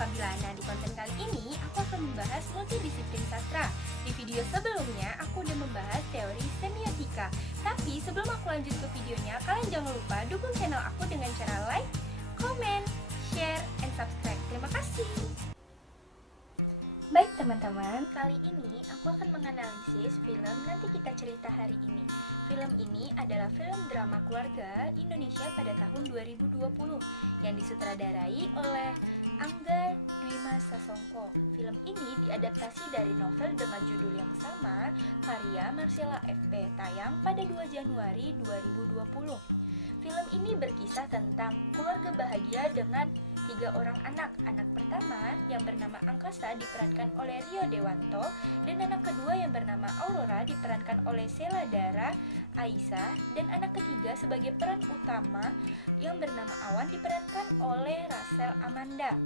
Fabila. Nah, di konten kali ini aku akan membahas multidisiplin sastra. Di video sebelumnya aku udah membahas teori semiotika. Tapi sebelum aku lanjut ke videonya, kalian jangan lupa dukung channel aku dengan cara like, comment, share, and subscribe. Terima kasih. Baik teman-teman, kali ini aku akan menganalisis film Nanti Kita Cerita Hari Ini. Film ini adalah film drama keluarga Indonesia pada tahun 2020 yang disutradarai oleh Angga Dwi Mas Sasongko. Film ini diadaptasi dari novel dengan judul yang sama, karya Marcella FP, tayang pada 2 Januari 2020. Film ini berkisah tentang keluarga bahagia dengan 3 orang anak. Anak pertama yang bernama Angkasa diperankan oleh Rio Dewanto, dan anak kedua yang bernama Aurora diperankan oleh Sheila Dara Aisha, dan anak ketiga sebagai peran utama yang bernama Awan diperankan oleh Rachel Amanda.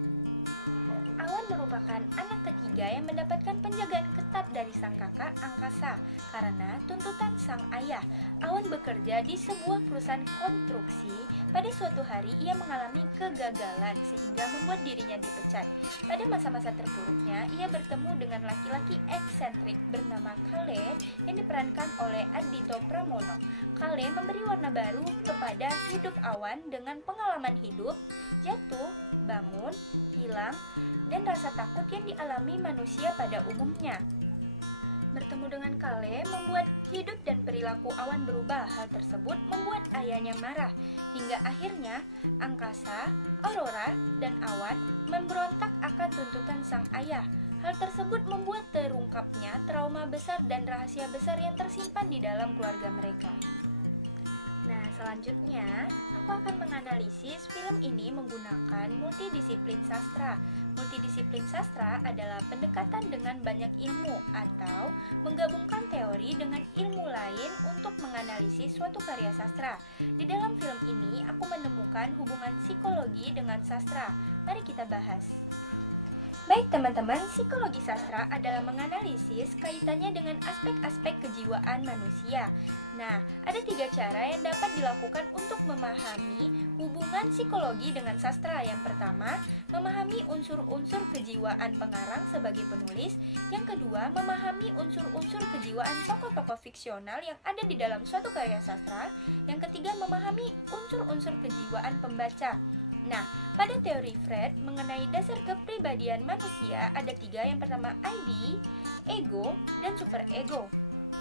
Awan merupakan anak ketiga yang mendapatkan penjagaan ketat dari sang kakak Angkasa karena tuntutan sang ayah. Awan bekerja di sebuah perusahaan konstruksi. Pada suatu hari ia mengalami kegagalan sehingga membuat dirinya dipecat. Pada masa-masa terpuruknya ia bertemu dengan laki-laki eksentrik bernama Kale yang diperankan oleh Ardhito Pramono. Kale memberi warna baru kepada hidup Awan dengan pengalaman hidup, jatuh, bangun, hilang, dan rasa takut yang dialami manusia pada umumnya. Bertemu dengan Kale membuat hidup dan perilaku Awan berubah. Hal tersebut membuat ayahnya marah, hingga akhirnya Angkasa, Aurora, dan Awan memberontak akan tuntutan sang ayah. Hal tersebut membuat terungkapnya trauma besar dan rahasia besar yang tersimpan di dalam keluarga mereka. Nah, selanjutnya aku akan menganalisis film ini menggunakan multidisiplin sastra. Multidisiplin sastra adalah pendekatan dengan banyak ilmu atau menggabungkan teori dengan ilmu lain untuk menganalisis suatu karya sastra. Di dalam film ini aku menemukan hubungan psikologi dengan sastra. Mari kita bahas. Baik teman-teman, psikologi sastra adalah menganalisis kaitannya dengan aspek-aspek kejiwaan manusia. Nah, ada 3 cara yang dapat dilakukan untuk memahami hubungan psikologi dengan sastra. Yang pertama, memahami unsur-unsur kejiwaan pengarang sebagai penulis. Yang kedua, memahami unsur-unsur kejiwaan tokoh-tokoh fiksional yang ada di dalam suatu karya sastra. Yang ketiga, memahami unsur-unsur kejiwaan pembaca. Nah, pada teori Freud mengenai dasar kepribadian manusia ada 3. Yang pertama ID, ego, dan superego.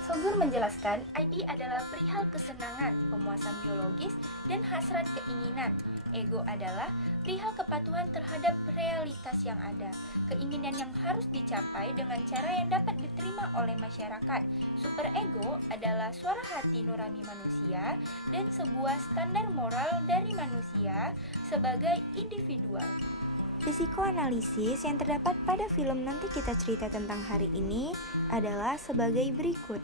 Saussure menjelaskan ID adalah perihal kesenangan, pemuasan biologis, dan hasrat keinginan. Ego adalah perihal kepatuhan terhadap realitas yang ada, keinginan yang harus dicapai dengan cara yang dapat diterima oleh masyarakat. Superego adalah suara hati nurani manusia dan sebuah standar moral dari manusia sebagai individual. Psikoanalisis yang terdapat pada film Nanti Kita Cerita Tentang Hari Ini adalah sebagai berikut.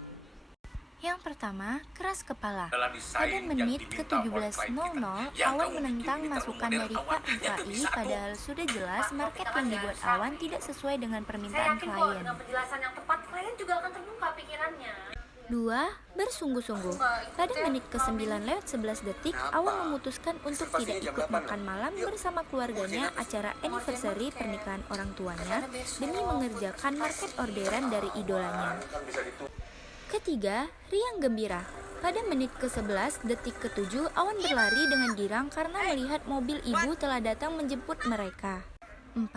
Yang pertama, keras kepala. Pada menit ke-17.00, Awan menentang masukan dari Pak Rifai, padahal sudah jelas market yang dibuat Awan tidak sesuai dengan permintaan klien. Dengan penjelasan yang tepat, klien juga akan terbuka pikirannya. 2. Bersungguh-sungguh. Pada menit ke-9:11, Awan memutuskan untuk tidak ikut makan malam bersama keluarganya acara anniversary pernikahan orang tuanya demi mengerjakan market orderan dari idolanya. Ketiga, riang gembira. Pada menit ke-11:07, Awan berlari dengan girang karena melihat mobil ibu telah datang menjemput mereka. 4.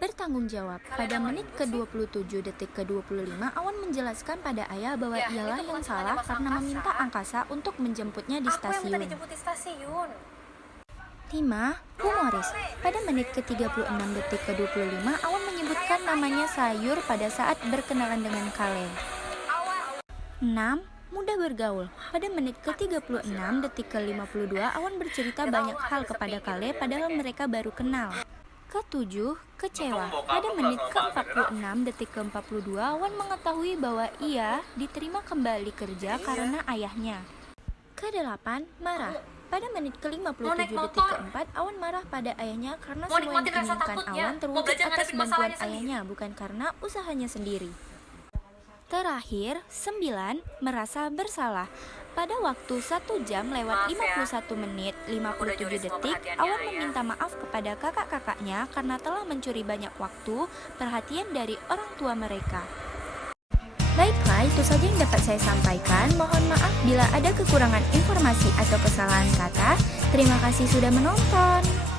Bertanggung jawab. Pada menit ke-27:25, Awan menjelaskan pada ayah bahwa ialah yang salah karena meminta Angkasa untuk menjemputnya di stasiun. 5. Humoris. Pada menit ke-36:25, Awan menyebutkan namanya Sayur pada saat berkenalan dengan Kale. 6. Mudah bergaul. Pada menit ke-36:52, Awan bercerita banyak hal kepada Kale padahal mereka baru kenal. Ke-7. Kecewa. Pada menit ke-46:42, Awan mengetahui bahwa ia diterima kembali kerja karena ayahnya. Ke-8. Marah. Pada menit ke-57:04, Awan marah pada ayahnya karena semua yang diinginkan Awan terwujud atas bantuan ayahnya, bukan karena usahanya sendiri. Terakhir, 9. Merasa bersalah. Pada waktu 1 jam lewat 51 menit 57 detik, Awan meminta maaf kepada kakak-kakaknya karena telah mencuri banyak waktu, perhatian dari orang tua mereka. Baiklah, itu saja yang dapat saya sampaikan. Mohon maaf bila ada kekurangan informasi atau kesalahan kata. Terima kasih sudah menonton.